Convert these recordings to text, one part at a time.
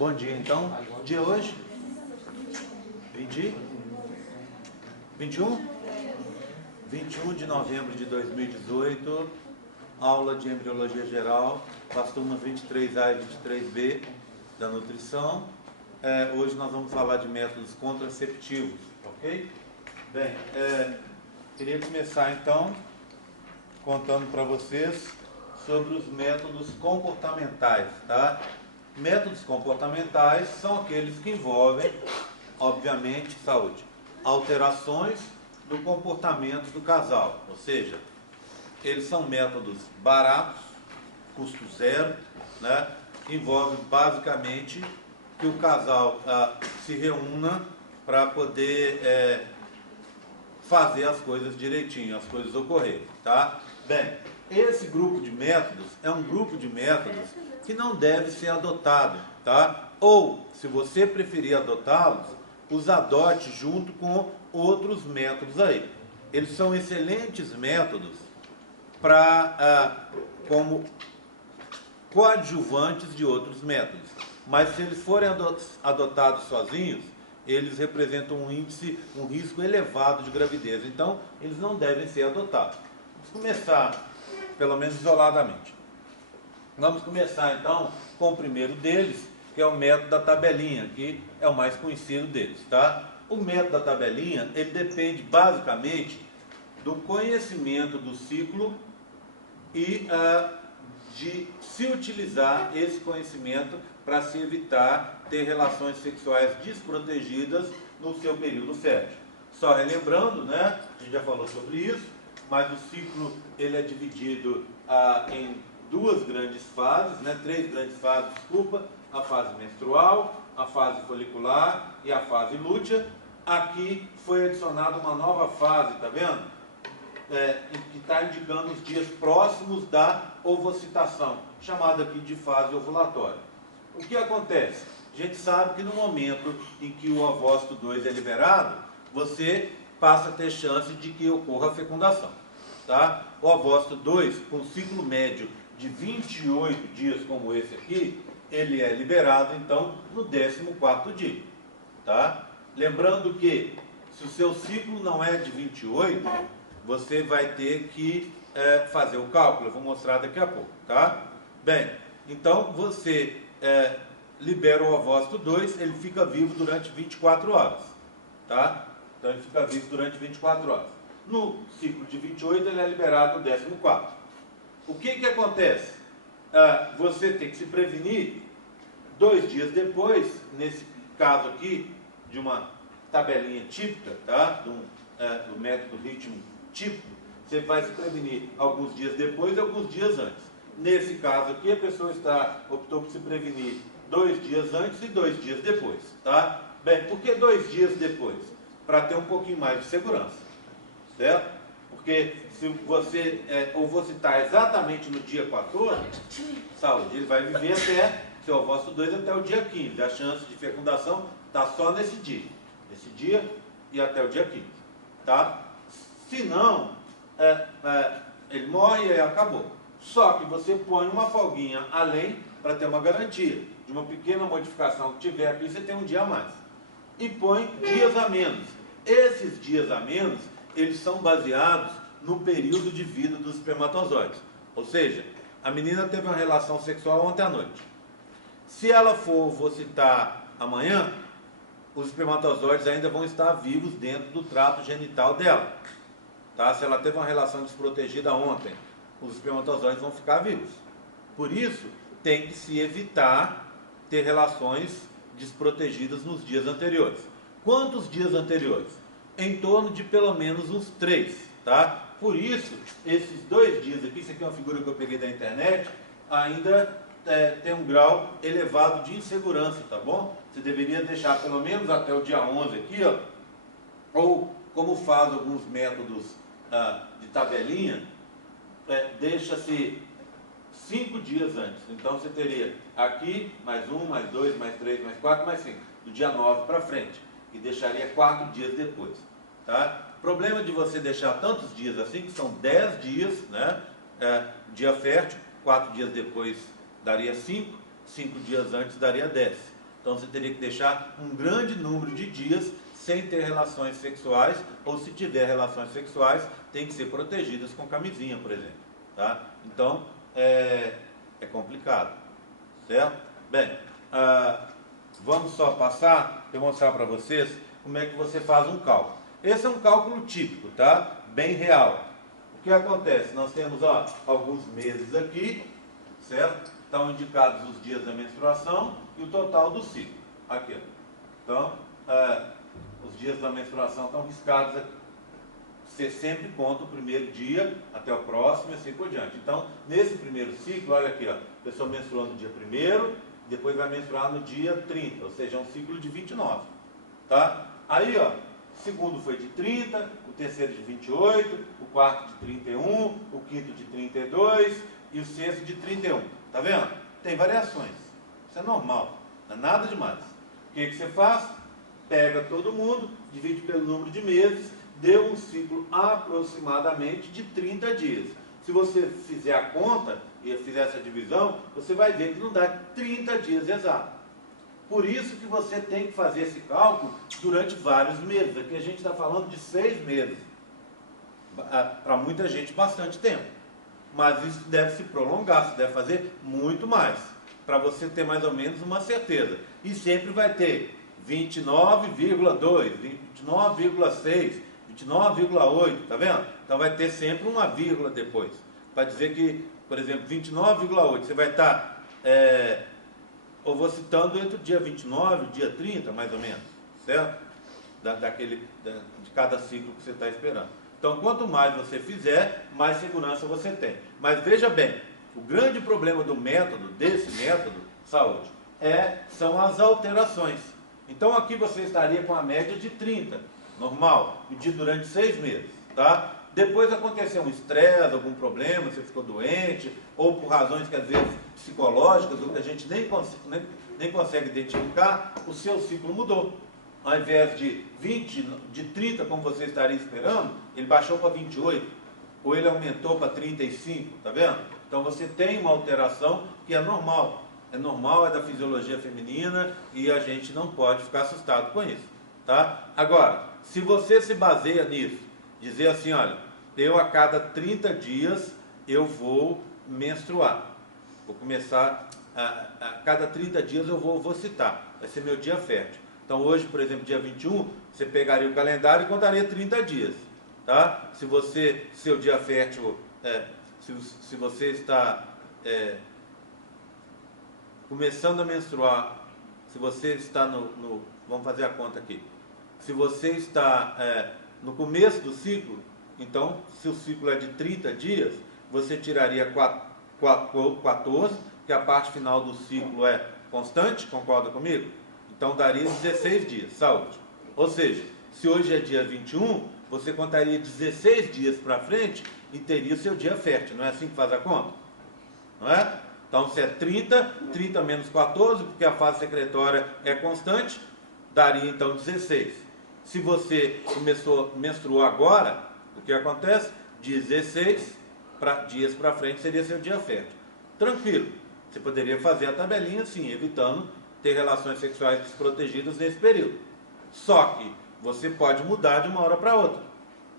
Bom dia, então. Dia hoje? 20? 21? 21 de novembro de 2018, aula de embriologia geral, das turmas 23A e 23B da nutrição. Hoje nós vamos falar de métodos contraceptivos, ok? Bem, queria começar então contando para vocês sobre os métodos comportamentais, tá? Métodos comportamentais são aqueles que envolvem, obviamente, saúde, alterações do comportamento do casal, ou seja, eles são métodos baratos, custo zero, né? Envolvem basicamente que o casal se reúna para poder fazer as coisas direitinho, as coisas ocorrerem, tá? Bem, esse grupo de métodos é um grupo de métodos que não deve ser adotado, tá? Ou, se você preferir adotá-los, os adote junto com outros métodos aí. Eles são excelentes métodos como coadjuvantes de outros métodos. Mas se eles forem adotados sozinhos, eles representam um risco elevado de gravidez. Então, eles não devem ser adotados. Vamos começar, pelo menos isoladamente. Vamos começar, então, com o primeiro deles, que é o método da tabelinha, que é o mais conhecido deles, tá? O método da tabelinha, ele depende, basicamente, do conhecimento do ciclo e de se utilizar esse conhecimento para se evitar ter relações sexuais desprotegidas no seu período fértil. Só relembrando, né, a gente já falou sobre isso, mas o ciclo ele é dividido em duas grandes fases, né, três grandes fases, desculpa, a fase menstrual, a fase folicular e a fase lútea. Aqui foi adicionada uma nova fase, tá vendo? Que está indicando os dias próximos da ovocitação, chamada aqui de fase ovulatória. O que acontece? A gente sabe que no momento em que o ovócito 2 é liberado, você passa a ter chance de que ocorra a fecundação. Tá? O ovócito 2, com ciclo médio de 28 dias como esse aqui, ele é liberado então no 14º dia. Tá? Lembrando que se o seu ciclo não é de 28, você vai ter que fazer o cálculo, eu vou mostrar daqui a pouco, tá? Bem, então você libera o ovócito 2, ele fica vivo durante 24 horas, tá? Então ele fica vivo durante 24 horas. No ciclo de 28 ele é liberado no 14º. O que acontece? Você tem que se prevenir 2 dias depois, nesse caso aqui, de uma tabelinha típica, tá? Do método ritmo típico, você vai se prevenir alguns dias depois e alguns dias antes. Nesse caso aqui, a pessoa optou por se prevenir 2 dias antes e 2 dias depois, tá? Bem, por que 2 dias depois? Para ter um pouquinho mais de segurança, certo? Porque se você ovocitar exatamente no dia 14, saúde, ele vai viver até seu ovócito 2 até o dia 15. A chance de fecundação está só nesse dia e até o dia 15, tá? Se não, ele morre e acabou. Só que você põe uma folguinha além para ter uma garantia de uma pequena modificação que tiver aqui, você tem um dia a mais. E põe dias a menos. Esses dias a menos, eles são baseados no período de vida dos espermatozoides. Ou seja, a menina teve uma relação sexual ontem à noite. Se ela for ovocitar amanhã, os espermatozoides ainda vão estar vivos dentro do trato genital dela. Tá? Se ela teve uma relação desprotegida ontem, os espermatozoides vão ficar vivos. Por isso, tem que se evitar ter relações desprotegidas nos dias anteriores. Quantos dias anteriores? Em torno de pelo menos uns 3. Tá? Por isso, esses 2 dias aqui, isso aqui é uma figura que eu peguei da internet, ainda tem um grau elevado de insegurança, tá bom? Você deveria deixar pelo menos até o dia 11 aqui, ó, ou como faz alguns métodos de tabelinha, deixa-se 5 dias antes. Então você teria aqui mais 1, mais 2, mais 3, mais 4, mais 5, do dia 9 para frente, e deixaria 4 dias depois. Tá? Problema de você deixar tantos dias assim, que são 10 dias, né? Dia fértil, 4 dias depois daria 5, 5 dias antes daria 10. Então você teria que deixar um grande número de dias sem ter relações sexuais, ou se tiver relações sexuais, tem que ser protegidas com camisinha, por exemplo. Tá? Então, é complicado, certo? Bem, vamos só passar, eu mostrar para vocês como é que você faz um cálculo. Esse é um cálculo típico, tá? Bem real. O que acontece? Nós temos alguns meses aqui, certo? Estão indicados os dias da menstruação e o total do ciclo. Aqui, ó. Então, os dias da menstruação estão riscados aqui. Você sempre conta o primeiro dia até o próximo e assim por diante. Então, nesse primeiro ciclo, olha aqui, ó, a pessoa menstruou no dia 1º, depois vai menstruar no dia 30, ou seja, é um ciclo de 29. Tá? Aí, ó, o segundo foi de 30, o terceiro de 28, o quarto de 31, o quinto de 32 e o sexto de 31. Tá vendo? Tem variações. Isso é normal, não é nada demais. O que você faz? Pega todo mundo, divide pelo número de meses, deu um ciclo aproximadamente de 30 dias. Se você fizer a conta e fizer essa divisão, você vai ver que não dá 30 dias exatos. Por isso que você tem que fazer esse cálculo durante vários meses. Aqui a gente está falando de 6 meses. Para muita gente, bastante tempo. Mas isso deve se prolongar, você deve fazer muito mais, para você ter mais ou menos uma certeza. E sempre vai ter 29,2, 29,6, 29,8, tá vendo? Então vai ter sempre uma vírgula depois, para dizer que, por exemplo, 29,8, você vai estar ovocitando entre o dia 29 e o dia 30, mais ou menos, certo? De cada ciclo que você está esperando. Então, quanto mais você fizer, mais segurança você tem. Mas veja bem, o grande problema do método, desse método, saúde, são as alterações. Então, aqui você estaria com a média de 30, normal, medido durante 6 meses, tá? Depois aconteceu um estresse, algum problema, você ficou doente, ou por razões que às vezes psicológicas, ou que a gente nem consegue identificar, o seu ciclo mudou. Ao invés de 30, como você estaria esperando, ele baixou para 28, ou ele aumentou para 35, tá vendo? Então você tem uma alteração que é normal. É normal, é da fisiologia feminina e a gente não pode ficar assustado com isso, tá? Agora, se você se baseia nisso, dizer assim, olha, eu a cada 30 dias eu vou menstruar. Vou começar, a cada 30 dias eu vou citar, vai ser meu dia fértil. Então hoje, por exemplo, dia 21, você pegaria o calendário e contaria 30 dias, tá? Se seu dia fértil, se você está começando a menstruar, se você está vamos fazer a conta aqui, se você está no começo do ciclo, então, se o ciclo é de 30 dias, você tiraria 14, que a parte final do ciclo é constante, concorda comigo? Então daria 16 dias, saúde. Ou seja, se hoje é dia 21, você contaria 16 dias para frente e teria o seu dia fértil. Não é assim que faz a conta? Não é? Então se é 30 menos 14, porque a fase secretória é constante, daria então 16. Se você menstruou agora, o que acontece? 16 dias para frente seria seu dia fértil. Tranquilo. Você poderia fazer a tabelinha assim, evitando ter relações sexuais desprotegidas nesse período. Só que você pode mudar de uma hora para outra.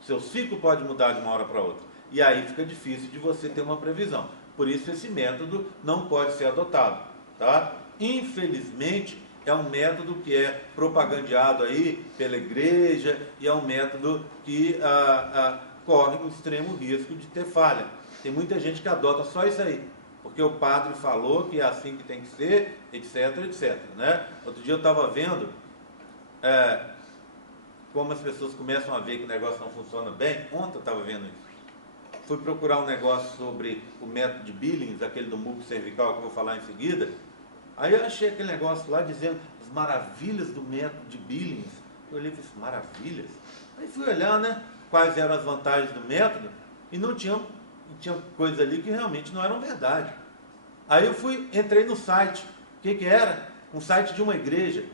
Seu ciclo pode mudar de uma hora para outra. E aí fica difícil de você ter uma previsão. Por isso esse método não pode ser adotado, tá? Infelizmente, é um método que é propagandeado aí pela igreja e é um método que corre um extremo risco de ter falha. Tem muita gente que adota só isso aí, porque o padre falou que é assim que tem que ser, etc, etc, né? Outro dia eu estava vendo como as pessoas começam a ver que o negócio não funciona bem. Ontem eu estava vendo isso. Fui procurar um negócio sobre o método de Billings, aquele do muco cervical que eu vou falar em seguida. Aí eu achei aquele negócio lá dizendo as maravilhas do método de Billings. Eu olhei e falei, maravilhas? Aí fui olhar, né, quais eram as vantagens do método e não tinham coisas ali que realmente não eram verdade. Aí eu entrei no site. O que era? Um site de uma igreja,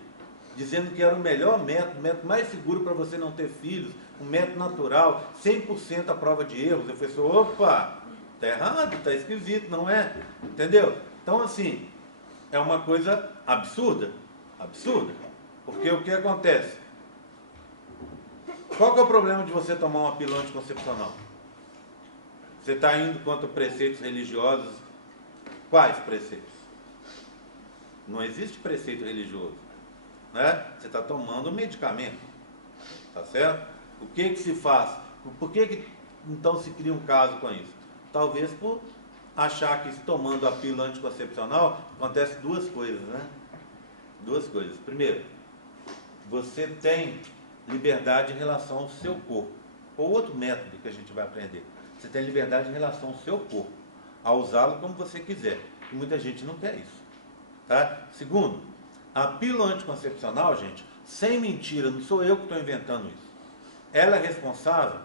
dizendo que era o melhor método, o método mais seguro para você não ter filhos, um método natural, 100% à prova de erros. Eu falei assim, opa, tá errado, tá esquisito, não é? Entendeu? Então assim, é uma coisa absurda. Absurda. Porque o que acontece? Qual que é o problema de você tomar uma pílula anticoncepcional? Você está indo contra preceitos religiosos. Quais preceitos? Não existe preceito religioso, né? Você está tomando um medicamento, tá certo? O que se faz? Por que então se cria um caso com isso? Talvez por achar que tomando a pílula anticoncepcional acontece duas coisas, né? Duas coisas. Primeiro, você tem liberdade em relação ao seu corpo. Ou outro método que a gente vai aprender. Você tem liberdade em relação ao seu corpo, a usá-lo como você quiser. E muita gente não quer isso. Tá? Segundo, a pílula anticoncepcional, gente, sem mentira, não sou eu que estou inventando isso. Ela é responsável,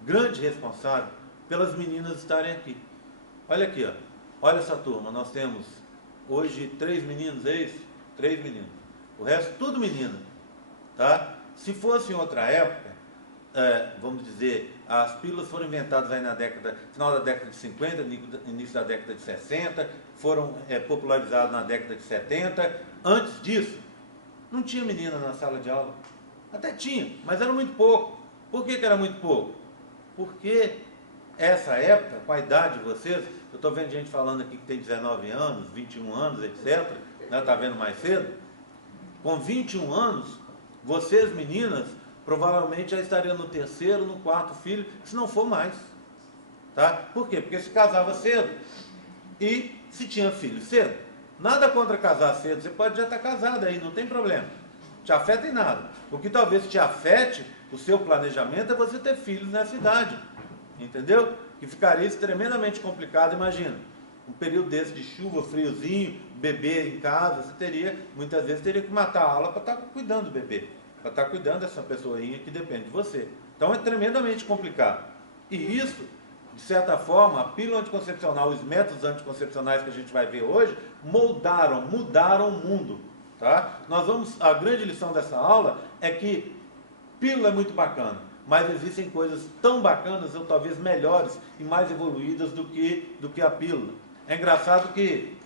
grande responsável, pelas meninas estarem aqui. Olha aqui, ó. Olha essa turma, nós temos hoje 3 meninos, é isso? 3 meninos. O resto tudo menina. Tá? Se fosse em outra época, vamos dizer, as pílulas foram inventadas aí final da década de 50, início da década de 60, foram popularizadas na década de 70. Antes disso, não tinha menina na sala de aula. Até tinha, mas era muito pouco. Por que era muito pouco? Porque essa época, com a idade de vocês, eu estou vendo gente falando aqui que tem 19 anos, 21 anos, etc. Está vendo mais cedo? Com 21 anos, vocês meninas provavelmente já estariam no 3º, no 4º filho, se não for mais. Tá? Por quê? Porque se casava cedo e se tinha filho cedo. Nada contra casar cedo, você pode já estar casado aí, não tem problema. Te afeta em nada. O que talvez te afete o seu planejamento é você ter filhos nessa idade. Entendeu? Que ficaria tremendamente complicado, imagina. Um período desse de chuva, friozinho, bebê em casa, você muitas vezes teria que matar a aula para estar cuidando do bebê, para estar cuidando dessa pessoinha que depende de você. Então é tremendamente complicado. E isso, de certa forma, a pílula anticoncepcional, os métodos anticoncepcionais que a gente vai ver hoje, mudaram o mundo. Tá? A grande lição dessa aula é que pílula é muito bacana, mas existem coisas tão bacanas, ou talvez melhores e mais evoluídas do que a pílula. É engraçado que,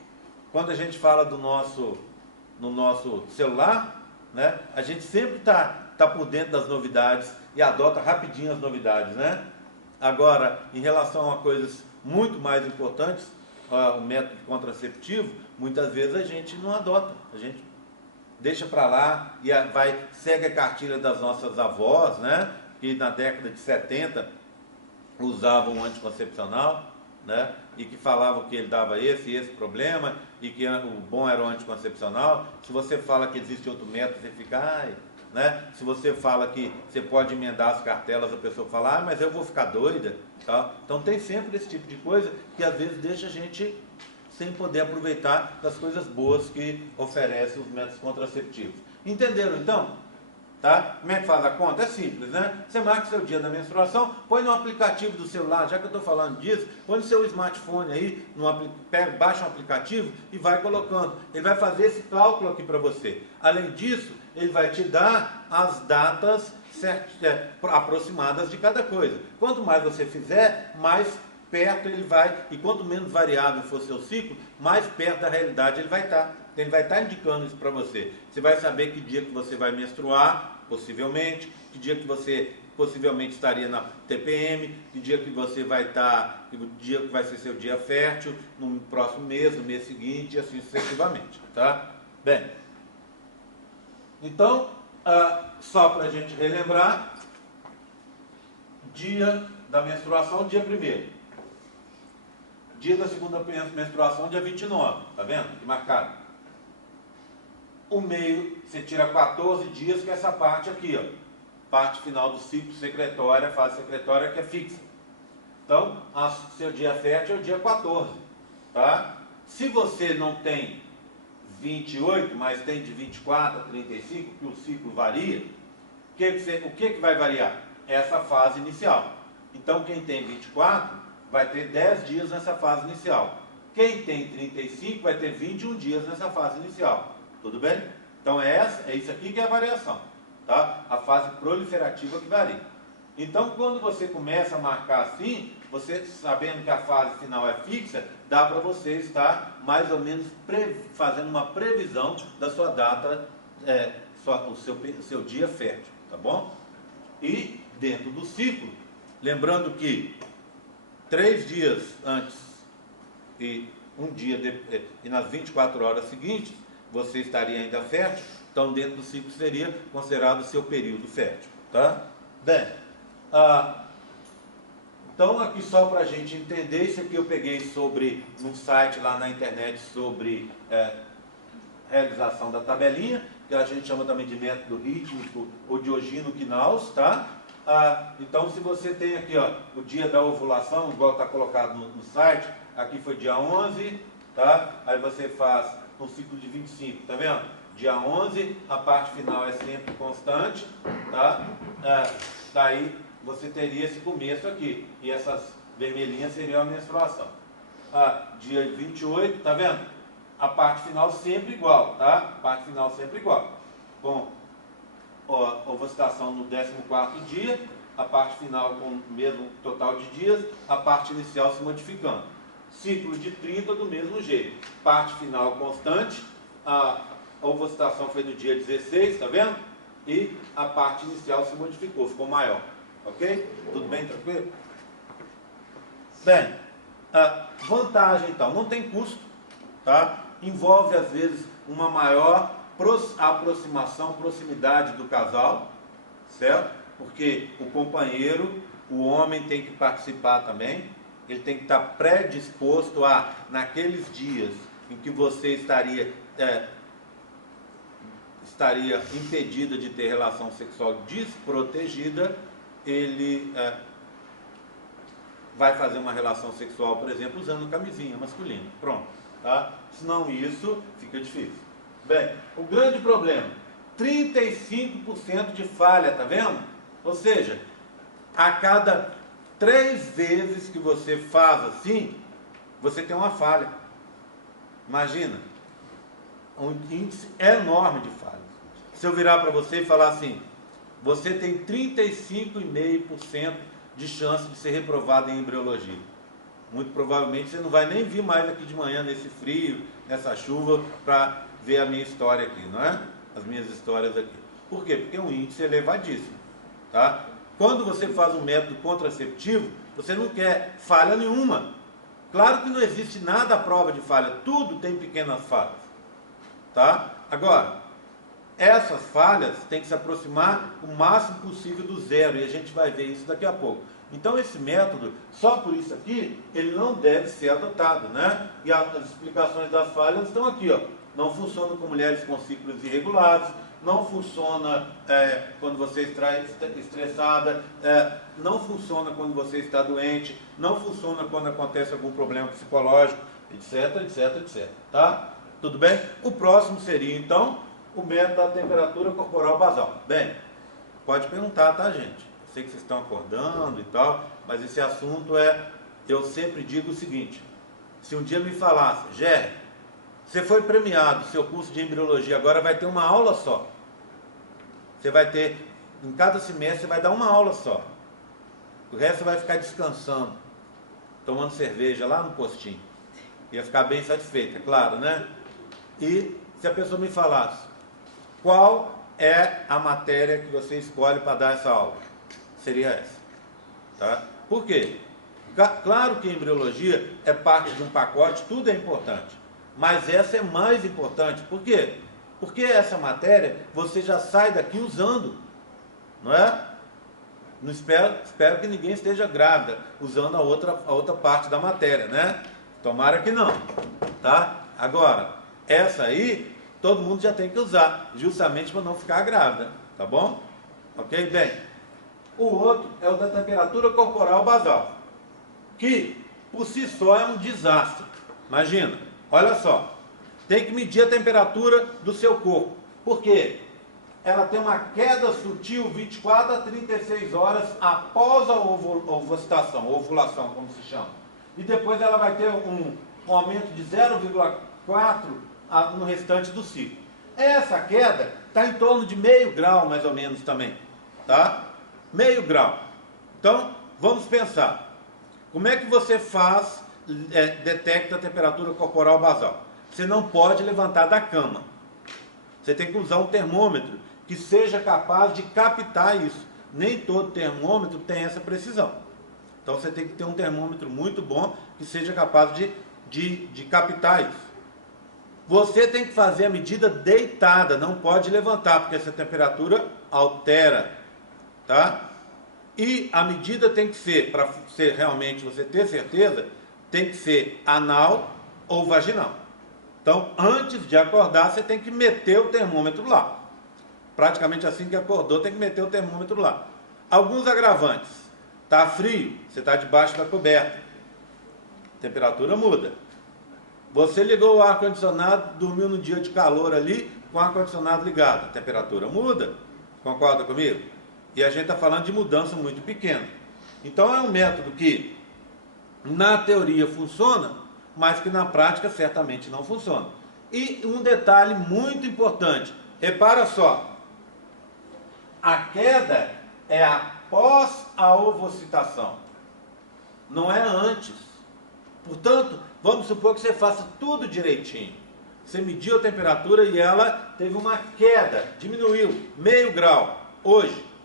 quando a gente fala no nosso celular, né, a gente sempre tá por dentro das novidades e adota rapidinho as novidades, né? Agora, em relação a coisas muito mais importantes, o método contraceptivo, muitas vezes a gente não adota, a gente deixa para lá e segue a cartilha das nossas avós, né? Que na década de 70 usavam um anticoncepcional, né? E que falavam que ele dava esse e esse problema, e que o bom era o anticoncepcional. Se você fala que existe outro método, você fica, né? Se você fala que você pode emendar as cartelas, a pessoa fala, mas eu vou ficar doida, tá? Então tem sempre esse tipo de coisa que às vezes deixa a gente sem poder aproveitar das coisas boas que oferecem os métodos contraceptivos. Entenderam então? Tá? Como é que faz a conta? É simples, né? Você marca o seu dia da menstruação, põe no aplicativo do celular, já que eu estou falando disso, põe no seu smartphone aí, baixa um aplicativo e vai colocando. Ele vai fazer esse cálculo aqui para você. Além disso, ele vai te dar as datas aproximadas de cada coisa. Quanto mais você fizer, mais perto ele vai, e quanto menos variável for seu ciclo, mais perto da realidade ele vai estar. Ele vai estar indicando isso para você. Você vai saber que dia que você vai menstruar, possivelmente, que dia que você possivelmente estaria na TPM, que dia que você vai estar, que dia que vai ser seu dia fértil, no próximo mês, no mês seguinte, e assim sucessivamente. Tá? Bem, então, só para a gente relembrar, dia da menstruação, dia 1º. Dia da segunda menstruação, dia 29. Tá vendo? Aqui marcado. O meio, você tira 14 dias, que é essa parte aqui, ó. Parte final do ciclo secretória, fase secretória, que é fixa. Então, seu dia fértil é o dia 14. Tá? Se você não tem 28, mas tem de 24 a 35, que o ciclo varia, o que vai variar? Essa fase inicial. Então, quem tem 24 vai ter 10 dias nessa fase inicial. Quem tem 35 vai ter 21 dias nessa fase inicial. Tudo bem? Então é isso aqui que é a variação. Tá? A fase proliferativa que varia. Então, quando você começa a marcar assim, você sabendo que a fase final é fixa, dá para você estar mais ou menos fazendo uma previsão da sua data, o seu dia fértil, tá bom? E dentro do ciclo, lembrando que 3 dias antes e e nas 24 horas seguintes, você estaria ainda fértil, então dentro do ciclo seria considerado o seu período fértil, tá? Bem, então aqui só para a gente entender, isso aqui eu peguei num site lá na internet sobre realização da tabelinha, que a gente chama também de método rítmico ou Diogino Quinaus, tá? Então se você tem aqui, ó, o dia da ovulação, igual está colocado no site, aqui foi dia 11, tá? Aí você faz um ciclo de 25, tá vendo? Dia 11, a parte final é sempre constante, tá? Daí você teria esse começo aqui, e essas vermelhinhas seriam a menstruação. Dia 28, tá vendo? A parte final sempre igual, tá? A parte final sempre igual. Com a ovulação no 14º dia, a parte final com o mesmo total de dias, a parte inicial se modificando. Ciclo de 30 do mesmo jeito. Parte final constante, a ovulação foi no dia 16, tá vendo? E a parte inicial se modificou, ficou maior. Ok? Tudo bem, tranquilo? Bem, vantagem então, não tem custo, tá? Envolve às vezes uma maior aproximação, proximidade do casal, certo? Porque o companheiro, o homem tem que participar também, ele tem que estar predisposto naqueles dias em que você estaria impedida de ter relação sexual desprotegida, ele vai fazer uma relação sexual, por exemplo, usando camisinha masculina. Pronto, tá? Senão isso fica difícil. Bem, o grande problema, 35% de falha, tá vendo? Ou seja, a cada 3 vezes que você faz assim, você tem uma falha. Imagina, um índice enorme de falhas. Se eu virar para você e falar assim, você tem 35,5% de chance de ser reprovado em embriologia. Muito provavelmente você não vai nem vir mais aqui de manhã nesse frio, nessa chuva, para ver a minha história aqui, não é? As minhas histórias aqui. Por quê? Porque é um índice elevadíssimo, tá? Quando você faz um método contraceptivo, você não quer falha nenhuma. Claro que não existe nada à prova de falha, tudo tem pequenas falhas, tá? Agora, essas falhas têm que se aproximar o máximo possível do zero, e a gente vai ver isso daqui a pouco. Então esse método, só por isso aqui, ele não deve ser adotado, né? E as explicações das falhas estão aqui, ó. Não funciona com mulheres com ciclos irregulares, não funciona quando você está estressada, não funciona quando você está doente, não funciona quando acontece algum problema psicológico, etc, etc, etc, tá? Tudo bem? O próximo seria, então, o método da temperatura corporal basal. Bem, pode perguntar, tá, gente? Eu sei que vocês estão acordando e tal, mas esse assunto eu sempre digo o seguinte, se um dia me falasse, Jerry, você foi premiado, seu curso de embriologia agora vai ter uma aula só. Você vai ter, em cada semestre você vai dar uma aula só. O resto você vai ficar descansando, tomando cerveja lá no postinho. Ia ficar bem satisfeito, é claro, né? E se a pessoa me falasse, qual é a matéria que você escolhe para dar essa aula? Seria essa, tá? Por quê? Claro que a embriologia é parte de um pacote, tudo é importante, mas essa é mais importante. Por quê? Porque essa matéria você já sai daqui usando, não é? Não espero que ninguém esteja grávida usando a outra parte da matéria, né? Tomara que não, tá? Agora, essa aí todo mundo já tem que usar, justamente para não ficar grávida, tá bom? Ok? Bem, o outro é o da temperatura corporal basal, que por si só é um desastre. Imagina, olha só, tem que medir a temperatura do seu corpo. Por quê? Ela tem uma queda sutil 24 a 36 horas após a ovulação, como se chama. E depois ela vai ter um aumento de 0,4 no restante do ciclo. Essa queda está em torno de meio grau, mais ou menos, também. Tá? Meio grau. Então, vamos pensar. Como é que você detecta a temperatura corporal basal? Você não pode levantar da cama. Você tem que usar um termômetro que seja capaz de captar isso. Nem todo termômetro tem essa precisão. Então você tem que ter um termômetro muito bom que seja capaz de captar isso. Você tem que fazer a medida deitada, não pode levantar, porque essa temperatura altera, tá? E a medida tem que ser, para ser realmente você ter certeza, tem que ser anal ou vaginal. Então, antes de acordar, você tem que meter o termômetro lá. Praticamente assim que acordou, tem que meter o termômetro lá. Alguns agravantes. Está frio, você está debaixo da coberta. A temperatura muda. Você ligou o ar-condicionado, dormiu no dia de calor ali, com o ar-condicionado ligado. A temperatura muda. Concorda comigo? E a gente está falando de mudança muito pequena. Então é um método que, na teoria, funciona, mas que na prática certamente não funciona. E um detalhe muito importante. Repara só. A queda é após a ovocitação. Não é antes. Portanto, vamos supor que você faça tudo direitinho. Você mediu a temperatura e ela teve uma queda, diminuiu, meio grau, hoje.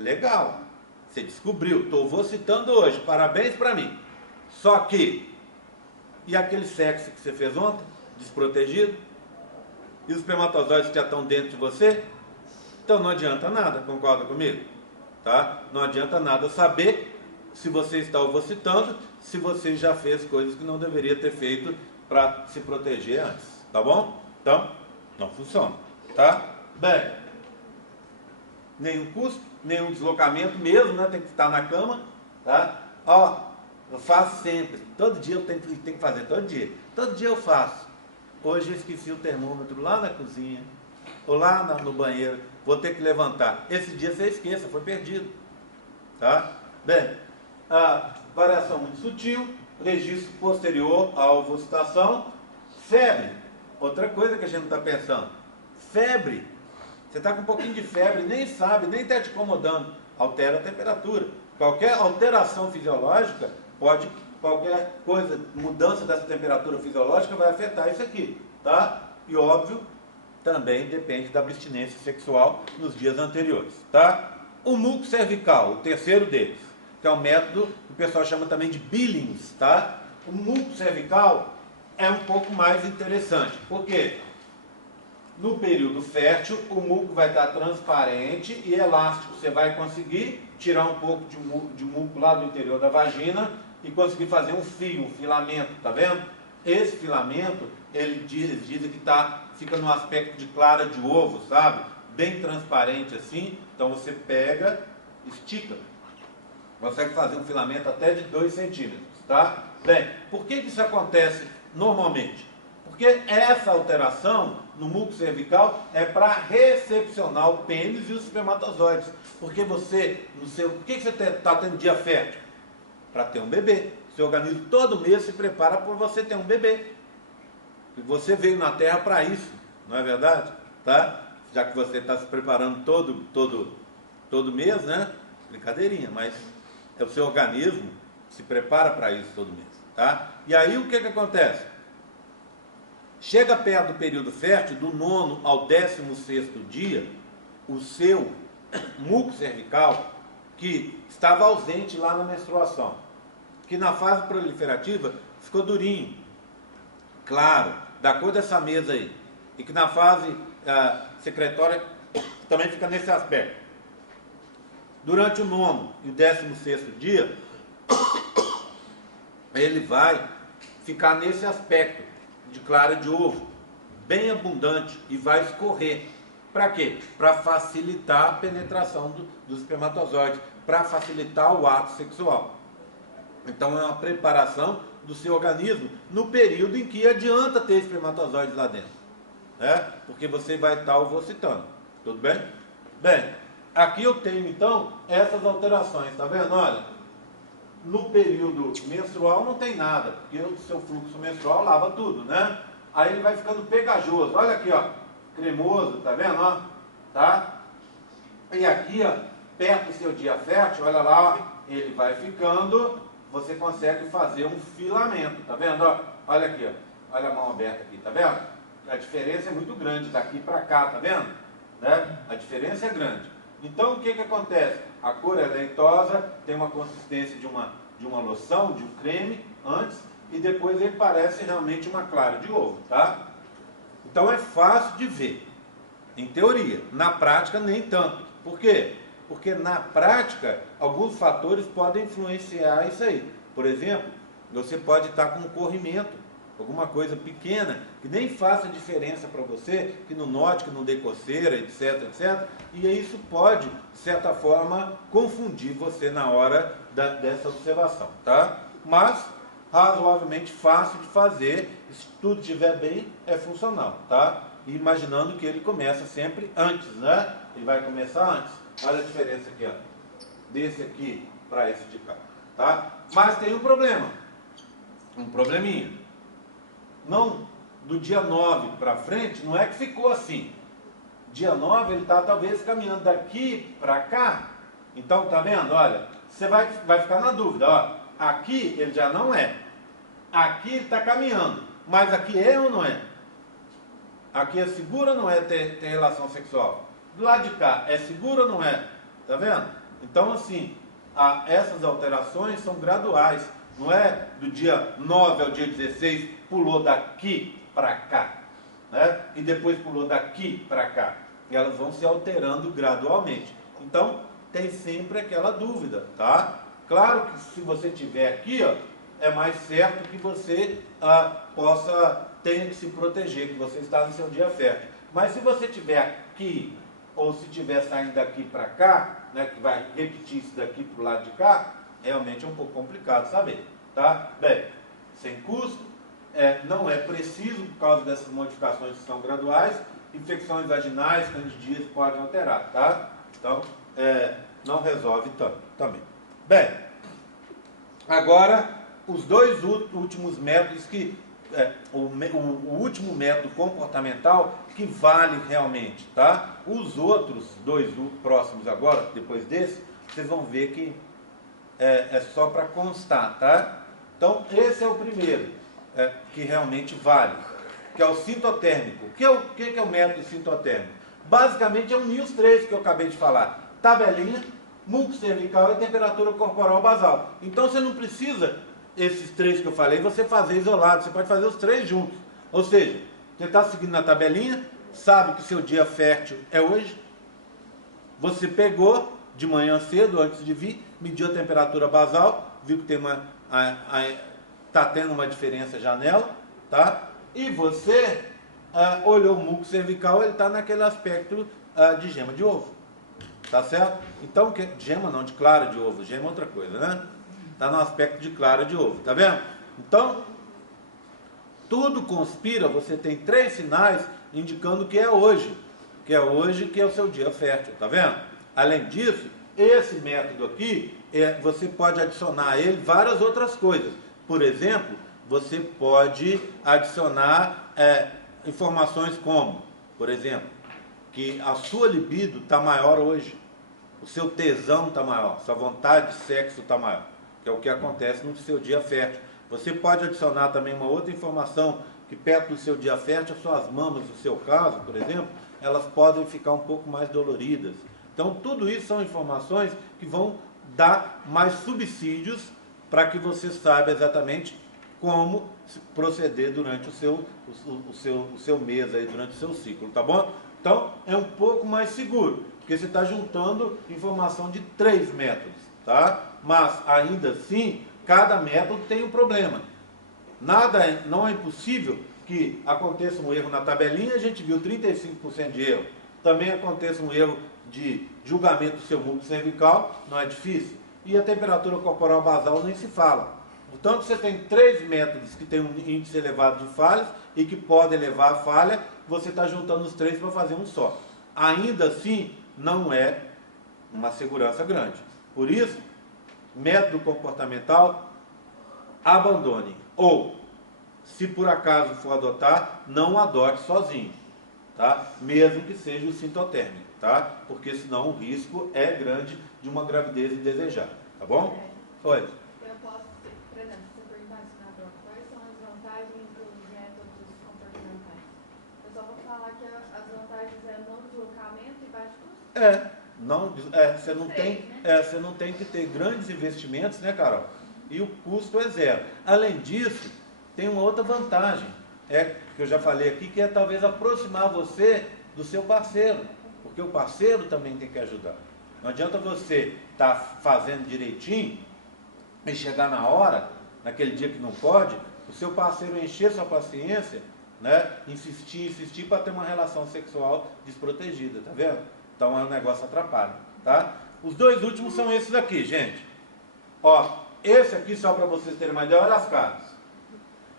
Legal, você descobriu, estou ovocitando hoje, parabéns para mim. Só que, e aquele sexo que você fez ontem, desprotegido? E os espermatozoides que já estão dentro de você? Então não adianta nada, concorda comigo? Tá? Não adianta nada saber se você está ovocitando, se você já fez coisas que não deveria ter feito para se proteger antes, tá bom? Então, não funciona, tá? Bem, nenhum custo, nenhum deslocamento mesmo, né? Tem que estar na cama, tá? Ó, eu faço sempre, todo dia eu tenho que fazer, todo dia eu faço. Hoje eu esqueci o termômetro lá na cozinha, ou lá no banheiro, vou ter que levantar. Esse dia você esqueça, foi perdido, tá? Bem, a variação muito sutil, registro posterior à ovocitação, febre, outra coisa que a gente não está pensando, febre, você está com um pouquinho de febre, nem sabe, nem está te incomodando, altera a temperatura. Qualquer alteração fisiológica pode, qualquer coisa, mudança dessa temperatura fisiológica vai afetar isso aqui, tá? E óbvio, também depende da abstinência sexual nos dias anteriores, tá? O muco cervical, o terceiro deles, que é um método que o pessoal chama também de Billings, tá? O muco cervical é um pouco mais interessante. Por quê? No período fértil, o muco vai estar transparente e elástico. Você vai conseguir tirar um pouco de muco lá do interior da vagina e conseguir fazer um fio, um filamento, tá vendo? Esse filamento, eles dizem que fica no aspecto de clara de ovo, sabe? Bem transparente assim. Então você pega, estica. Consegue fazer um filamento até de 2 centímetros, tá? Bem, por que isso acontece normalmente? Porque essa alteração no muco cervical é para recepcionar o pênis e os espermatozoides. Porque você, por que você está tendo dia fértil? Para ter um bebê. Seu organismo todo mês se prepara para você ter um bebê. E você veio na Terra para isso, não é verdade? Tá? Já que você está se preparando todo mês, né? Brincadeirinha, mas é o seu organismo que se prepara para isso todo mês, tá? E aí o que acontece? Chega perto do período fértil, do 9º ao 16º dia, o seu muco cervical, que estava ausente lá na menstruação, que na fase proliferativa ficou durinho, claro, da cor dessa mesa aí, e que na fase secretória também fica nesse aspecto. Durante o 9º e o 16º dia, ele vai ficar nesse aspecto de clara de ovo, bem abundante, e vai escorrer. Para quê? Para facilitar a penetração dos espermatozoides, para facilitar o ato sexual. Então é uma preparação do seu organismo no período em que adianta ter espermatozoides lá dentro, né? Porque você vai estar ovocitando. Tudo bem? Bem, aqui eu tenho então essas alterações, tá vendo? Olha, no período menstrual não tem nada, porque o seu fluxo menstrual lava tudo, né? Aí ele vai ficando pegajoso. Olha aqui, ó, cremoso, tá vendo? Ó, tá? E aqui, ó, perto do seu dia fértil, olha lá, ó, ele vai ficando, você consegue fazer um filamento, tá vendo? Ó, olha aqui, ó, olha a mão aberta aqui, tá vendo? A diferença é muito grande daqui para cá, tá vendo? Né? A diferença é grande. Então o que acontece? A cor é leitosa, tem uma consistência de uma loção, de um creme antes, e depois ele parece realmente uma clara de ovo, tá? Então é fácil de ver, em teoria. Na prática nem tanto. Por quê? Porque na prática alguns fatores podem influenciar isso aí. Por exemplo, você pode estar com um corrimento, alguma coisa pequena, que nem faça diferença para você, que não note, que não dê coceira, etc, etc. E isso pode, de certa forma, confundir você na hora dessa observação, tá? Mas, razoavelmente fácil de fazer, se tudo estiver bem, é funcional, tá? E imaginando que ele começa sempre antes, né? Ele vai começar antes. Olha a diferença aqui, ó. Desse aqui para esse de cá, tá? Mas tem um problema, um probleminha. Não, do dia 9 para frente, não é que ficou assim. Dia 9 ele está talvez caminhando daqui para cá. Então, tá vendo? Olha, você vai ficar na dúvida, ó. Aqui ele já não é. Aqui ele está caminhando. Mas aqui é ou não é? Aqui é seguro ou não é ter relação sexual? Do lado de cá, é seguro ou não é? Tá vendo? Então, assim, essas alterações são graduais. Não é do dia 9 ao dia 16, pulou daqui para cá, né? E depois pulou daqui para cá. E elas vão se alterando gradualmente. Então, tem sempre aquela dúvida, tá? Claro que se você tiver aqui, ó, é mais certo que você tenha que se proteger, que você está no seu dia fértil. Mas se você tiver aqui, ou se estiver saindo daqui para cá, né, que vai repetir isso daqui para o lado de cá, realmente é um pouco complicado saber, tá? Bem, sem custo, não é preciso por causa dessas modificações que são graduais, infecções vaginais, candidíase podem alterar, tá? Então, não resolve tanto também. Bem, agora, os dois últimos métodos o último método comportamental que vale realmente, tá? Os outros dois próximos agora, depois desse, vocês vão ver que é só para constar, tá? Então, esse é o primeiro que realmente vale, que é o sintotérmico. O que é o método sintotérmico? Basicamente é unir os três que eu acabei de falar. Tabelinha, muco cervical e temperatura corporal basal. Então, você não precisa, esses três que eu falei, você fazer isolado. Você pode fazer os três juntos. Ou seja, você está seguindo na tabelinha, sabe que seu dia fértil é hoje. Você pegou de manhã cedo, antes de vir, mediu a temperatura basal, viu que tem está tendo uma diferença já nela, tá? E você olhou o muco cervical, ele está naquele aspecto de gema de ovo, tá certo? Então, gema não, de clara de ovo, gema é outra coisa, né? Está no aspecto de clara de ovo, tá vendo? Então, tudo conspira, você tem três sinais indicando que é hoje, que é o seu dia fértil, tá vendo? Além disso, esse método aqui, você pode adicionar a ele várias outras coisas. Por exemplo, você pode adicionar informações como, por exemplo, que a sua libido está maior hoje, o seu tesão está maior, sua vontade de sexo está maior, que é o que acontece no seu dia fértil. Você pode adicionar também uma outra informação, que perto do seu dia fértil, as suas mamas, no seu caso, por exemplo, elas podem ficar um pouco mais doloridas. Então, tudo isso são informações que vão dar mais subsídios para que você saiba exatamente como proceder durante o seu mês, aí, durante o seu ciclo, tá bom? Então, é um pouco mais seguro, porque você está juntando informação de 3 métodos, tá? Mas, ainda assim, cada método tem um problema. Não é impossível que aconteça um erro na tabelinha, a gente viu 35% de erro. Também aconteça um erro de julgamento do seu muco cervical, não é difícil. E a temperatura corporal basal nem se fala. Portanto, você tem 3 métodos que têm um índice elevado de falhas e que podem levar a falha, você está juntando os 3 para fazer um só. Ainda assim, não é uma segurança grande. Por isso, método comportamental, abandone. Ou, se por acaso for adotar, não adote sozinho, tá? Mesmo que seja o sintotérmico, tá? Porque senão o risco é grande de uma gravidez indesejada. Tá bom? Oi. Eu posso, por exemplo, você perguntar assim na prova, quais são as vantagens dos métodos comportamentais? Eu só vou falar que as vantagens é não deslocamento e baixo custo. Você não tem que ter grandes investimentos, né, Carol? E o custo é zero. Além disso, tem uma outra vantagem, que eu já falei aqui, que é talvez aproximar você do seu parceiro, porque o parceiro também tem que ajudar. Não adianta você estar fazendo direitinho e chegar na hora, naquele dia que não pode, o seu parceiro encher sua paciência, né? Insistir para ter uma relação sexual desprotegida, tá vendo? Então o negócio atrapalha, tá? Os dois últimos são esses aqui, gente. Ó, esse aqui, só para vocês terem uma ideia, olha as caras.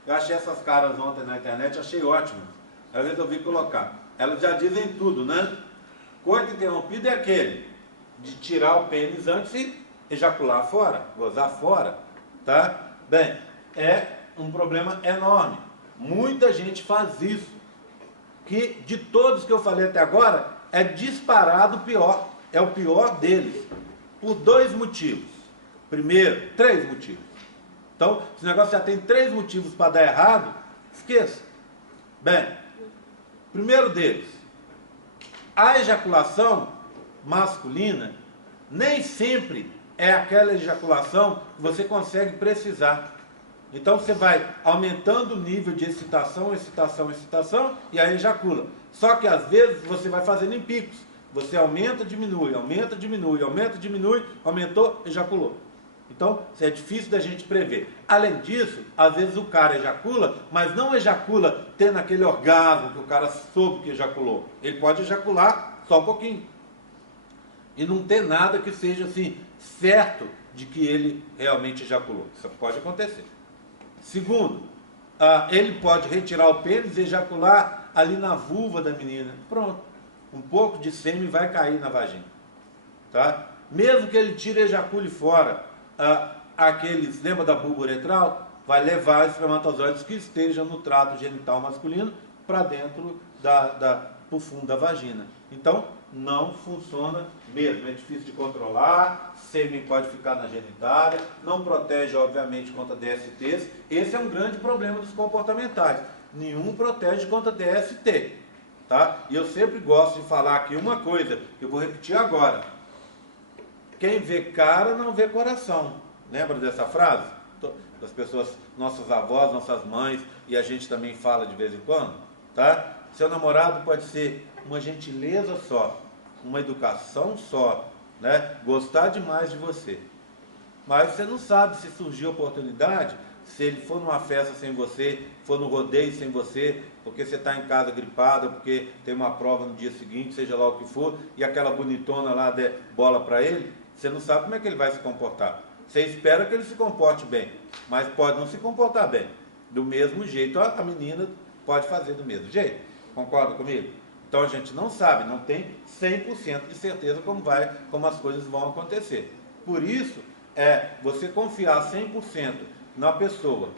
Eu achei essas caras ontem na internet, achei ótimas. Eu resolvi colocar. Elas já dizem tudo, né? Coito interrompido é aquele de tirar o pênis antes e ejacular fora, gozar fora, tá? Bem, é um problema enorme. Muita gente faz isso. Que de todos que eu falei até agora, é disparado o pior. É o pior deles. Por dois motivos. Primeiro, três motivos. Então, esse negócio já tem três motivos para dar errado, esqueça. Bem, primeiro deles, a ejaculação masculina nem sempre é aquela ejaculação que você consegue precisar. Então você vai aumentando o nível de excitação, e aí ejacula. Só que às vezes você vai fazendo em picos. Você aumenta, diminui, aumentou, ejaculou. Então, isso é difícil da gente prever. Além disso, às vezes o cara ejacula, mas não ejacula tendo aquele orgasmo que o cara soube que ejaculou. Ele pode ejacular só um pouquinho. E não ter nada que seja assim, certo de que ele realmente ejaculou. Isso pode acontecer. Segundo, ele pode retirar o pênis e ejacular ali na vulva da menina. Pronto. Um pouco de sêmen vai cair na vagina. Tá? Mesmo que ele tire e ejacule fora, aqueles, lembra da bulba uretral? Vai levar espermatozoides que estejam no trato genital masculino para dentro pro fundo da vagina. Então, não funciona mesmo. É difícil de controlar, sêmen pode ficar na genitália, não protege, obviamente, contra DSTs. Esse é um grande problema dos comportamentais. Nenhum protege contra DST. Tá? E eu sempre gosto de falar aqui uma coisa, que eu vou repetir agora. Quem vê cara não vê coração. Lembra dessa frase? Das pessoas, nossas avós, nossas mães, e a gente também fala de vez em quando. Tá? Seu namorado pode ser uma gentileza só, uma educação só, né? Gostar demais de você. Mas você não sabe se surgir oportunidade, se ele for numa festa sem você, for no rodeio sem você, porque você está em casa gripada, porque tem uma prova no dia seguinte, seja lá o que for, e aquela bonitona lá der bola para ele, você não sabe como é que ele vai se comportar. Você espera que ele se comporte bem, mas pode não se comportar bem. Do mesmo jeito, a menina pode fazer do mesmo jeito. Concorda comigo? Então a gente não sabe, não tem 100% de certeza como as coisas vão acontecer. Por isso, você confiar 100% na pessoa,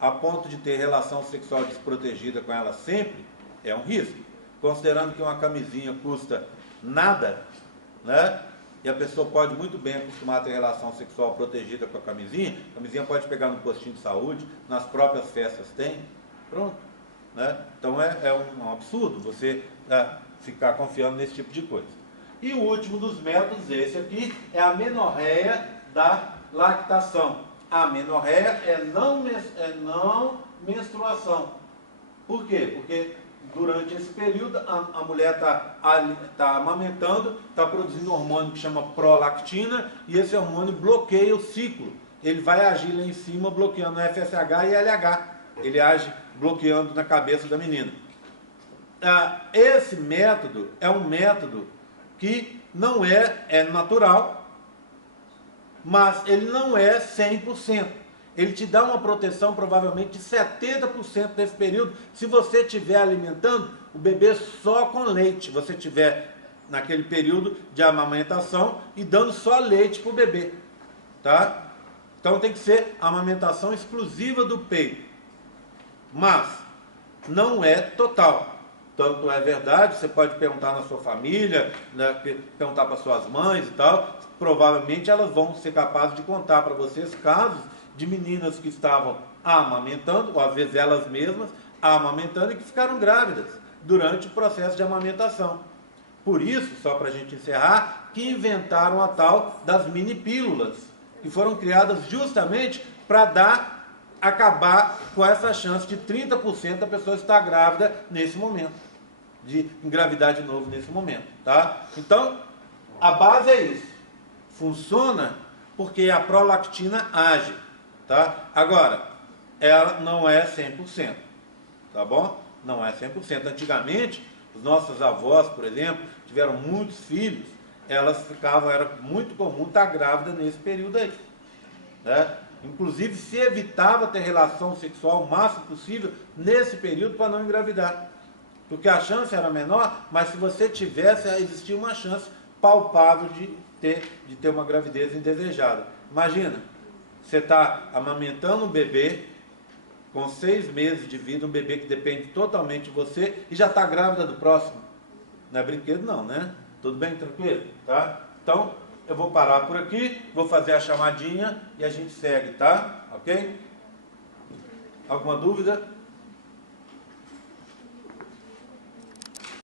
a ponto de ter relação sexual desprotegida com ela sempre, é um risco. Considerando que uma camisinha custa nada, né? E a pessoa pode muito bem acostumar a ter relação sexual protegida com a camisinha pode pegar no postinho de saúde, nas próprias festas tem, pronto. Né? Então é um absurdo você ficar confiando nesse tipo de coisa. E o último dos métodos, esse aqui, é a amenorreia da lactação. A amenorreia é não menstruação. Por quê? Porque durante esse período a mulher está amamentando, está produzindo um hormônio que chama prolactina, e esse hormônio bloqueia o ciclo. Ele vai agir lá em cima bloqueando FSH e LH. Ele age bloqueando na cabeça da menina. Esse método é um método que não é natural, mas ele não é 100%. Ele te dá uma proteção provavelmente de 70% desse período, se você estiver alimentando o bebê só com leite, você estiver naquele período de amamentação e dando só leite para o bebê. Tá? Então tem que ser amamentação exclusiva do peito. Mas não é total. tanto é verdade, você pode perguntar na sua família, né, perguntar para suas mães e tal, provavelmente elas vão ser capazes de contar para vocês casos de meninas que estavam amamentando, ou às vezes elas mesmas, amamentando e que ficaram grávidas durante o processo de amamentação. Por isso, só para a gente encerrar, que inventaram a tal das mini pílulas, que foram criadas justamente para acabar com essa chance de 30% da pessoa estar grávida nesse momento, de engravidar de novo nesse momento, tá? Então, a base é isso. Funciona porque a prolactina age, tá? Agora, ela não é 100%, tá bom? Não é 100%. Antigamente, os nossos avós, por exemplo, tiveram muitos filhos, elas ficavam, era muito comum estar grávida nesse período aí, né? Inclusive, se evitava ter relação sexual o máximo possível nesse período para não engravidar. Porque a chance era menor, mas se você tivesse, existia uma chance palpável de ter uma gravidez indesejada. Imagina, você está amamentando um bebê com 6 meses de vida, um bebê que depende totalmente de você, e já está grávida do próximo. Não é brinquedo não, né? Tudo bem, tranquilo? Tá? Então, eu vou parar por aqui, vou fazer a chamadinha e a gente segue, tá? Ok? Alguma dúvida?